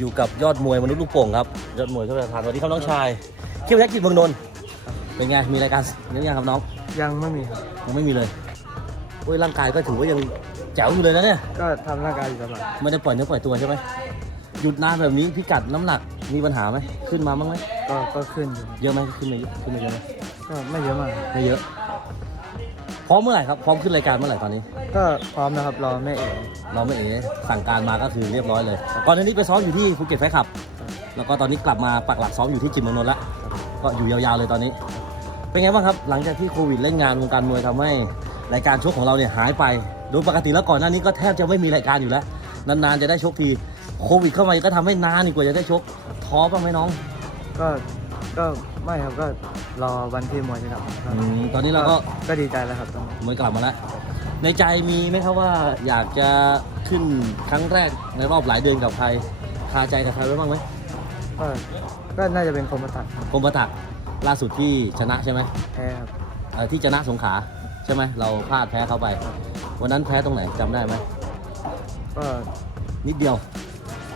อยู่กับยอดมวยมนุษย์ลูกโป่งครับยอดมวยช่วยประธานสวัสดีครับน้องชายเขี้ยวแท็กจิตเมืองนนท์เป็นไงมีรายการเลี้ยงยังครับน้องยังไม่มีครับยังไม่มีเลยโอ้ยร่างกายก็ถือว่ายังแจ๋วอยู่เลยนะเนี่ยก็ทำร่างกายอยู่ตลอดไม่ได้ปล่อยเนื้อปล่อยตัวใช่ไหมหยุดนานแบบนี้พิกัดน้ำหนักมีปัญหาไหมขึ้นมาบ้างไหมก็ก็ขึ้นอยู่ครับเยอะไหมขึ้นมาเยอะขึ้นมาเยอะไหมก็ไม่เยอะมากไม่เยอะพร้อมเมื่อไหร่ครับพร้อมขึ้นรายการเมื่อไหร่ตอนนี้ ก็พร้อมนะครับรอแม่เอ๋เราไม่เอ๋สั่งการมาก็คือเรียบร้อยเลย ก่อนหน้านี้ไปซ้อมอยู่ที่ภูเก็ตไฟท์คลับ แล้วก็ตอนนี้กลับมาปักหลักซ้อมอยู่ที่จิมเมืองนนท์แล้วก็อยู่ยาวๆเลยตอนนี้ เป็นไงบ้างครับ หลังจากที่โควิดเล่นงานวงการมวยทำให้รายการชกของเราเนี่ยหายไป โดยปกติแล้วก่อนหน้านี้ก็แทบจะไม่มีรายการอยู่แล้ว นานๆจะได้ชกที โควิดเข้ามาก็ทำให้นานอีกกว่าจะได้ชก ท้อบ้างไหมน้องก็ก็ไม่ครับก็รอวันที่มวยจะกลับมาครับอืมตอนนี้เราก็ก็ดีใจแล้วครับตอนนี้ มวยกลับมาแล้ว ในใจมีไหมครับว่าอยากจะขึ้นครั้งแรกในรอบหลายเดือนกับใครคาใจกับใครไว้บ้างไหมก็ก็น่าจะเป็นคมตัดครับกรมประตักล่าสุดที่ชนะใช่ไหมแพ้ครับเอ่อที่ชนะสงขลาใช่ไหมเราพลาดแพ้เขาไป วันนั้นแพ้ตรงไหนจำได้ไหมก็นิดเดียว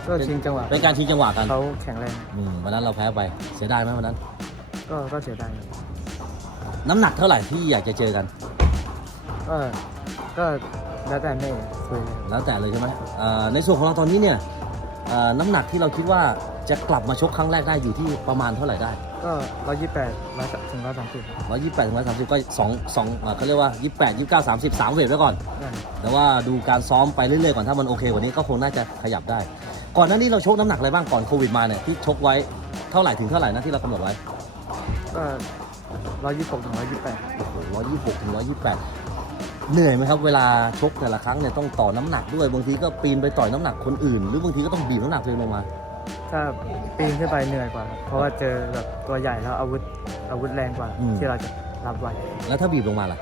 ก็ชิงจังหวะเป็นการชิงจังหวะกันเขาแข็งแรงอืมวันนั้นเราแพ้ไปเสียดายไหมวันนั้น ก็ก็เสียดายครับน้ำหนักเท่าไหร่ที่อยากจะเจอกัน ก็ ก็แล้วแต่แม่คุยเลยครับแล้วแต่เลยใช่ไหมเอ่อในส่วนของเราตอนนี้เนี่ยเอ่อน้ำหนักที่เราคิดว่าจะกลับมาชกครั้งแรกได้อยู่ที่ประมาณเท่าไหร่ได้ ก็ร้อยยี่สิบแปดร้อยถึงร้อยสามสิบร้อยยี่สิบแปดถึงร้อยสามสิบก็สองสองเอ่อเขาเรียกว่ายี่สิบแปดยี่สิบเก้าสามสิบสามเวทไว้ก่อน ได้แต่ว่าดูการซ้อมไปเรื่อยๆก่อนถ้ามันโอเคกว่านี้ก็คงน่าจะขยับได้ ก่อนหน้านี้เราชกน้ำหนักอะไรบ้างก่อนโควิดมาเนี่ยที่ชกไว้เท่าไหร่ถึงเท่าไหร่นะที่เรากำหนดไว้ก็ร้อยยี่สิบหกถึงร้อยยี่สิบแปด โอ้โหร้อยยี่สิบหกถึงร้อยยี่สิบแปด เหนื่อยไหมครับเวลาชกแต่ละครั้งเนี่ยต้องต่อน้ำหนักด้วยบางทีก็ปีนไปต่อยน้ำหนักคนอื่น หรือบางทีก็ต้องบีบน้ำหนักตัวเองลงมา ถ้าปีนขึ้นไปเหนื่อยกว่าครับเพราะว่าเจอแบบตัวใหญ่แล้วอาวุธอาวุธแรงกว่า อืม ที่เราจะรับไหวแล้วถ้าบีบลงมาล่ะ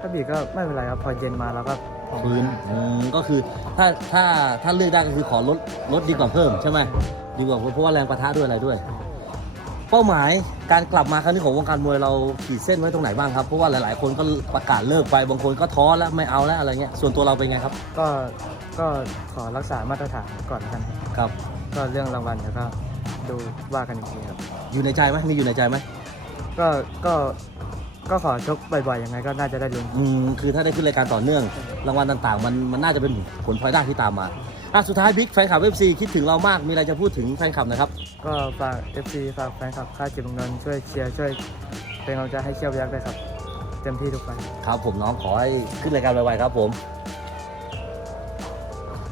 ถ้าบีบก็ไม่เป็นไรครับพอเย็นมาเราก็ผ่อนพื้นอืมก็คือถ้าถ้าถ้าเลือกได้ก็คือขอลดลดดีกว่าเพิ่มใช่ไหมดีกว่าเพราะว่าแรงประทะด้วยอะไรด้วย เป้าหมายการกลับมาครั้งนี้ของวงการมวยเราขีดเส้นไว้ตรงไหนบ้างครับ เพราะว่าหลาย ๆ คนก็ประกาศเลิกไปบางคนก็ท้อแล้วไม่เอาแล้วอะไรเงี้ยส่วนตัวเราเป็นไงครับก็ก็ขอรักษามาตรฐานก่อนแล้วกันครับครับ ก็เรื่องรางวัลแล้วก็ดูว่ากันอีกทีครับ อยู่ในใจไหมมีอยู่ในใจไหมก็ก็ก็ขอชกบ่อยๆยังไงก็น่าจะได้ลุ้น อืมคือถ้าได้ขึ้นรายการต่อเนื่อง รางวัลต่าง ๆ มันมันน่าจะเป็นผลพลอยได้ที่ตามมา อะสุดท้ายบิ๊กแฟนคลับเอฟซีคิดถึงเรามากมีอะไรจะพูดถึงแฟนคลับนะครับ ก็ฝาก FC ฝากแฟนคลับค่ายจิตเมืองนนท์ช่วยเชียร์ช่วยเป็นกำลังใจให้เชี่ยวยักษ์ด้วยครับ เต็มที่ทุกไปครับผมน้องขอให้ขึ้นรายการไวๆครับผมค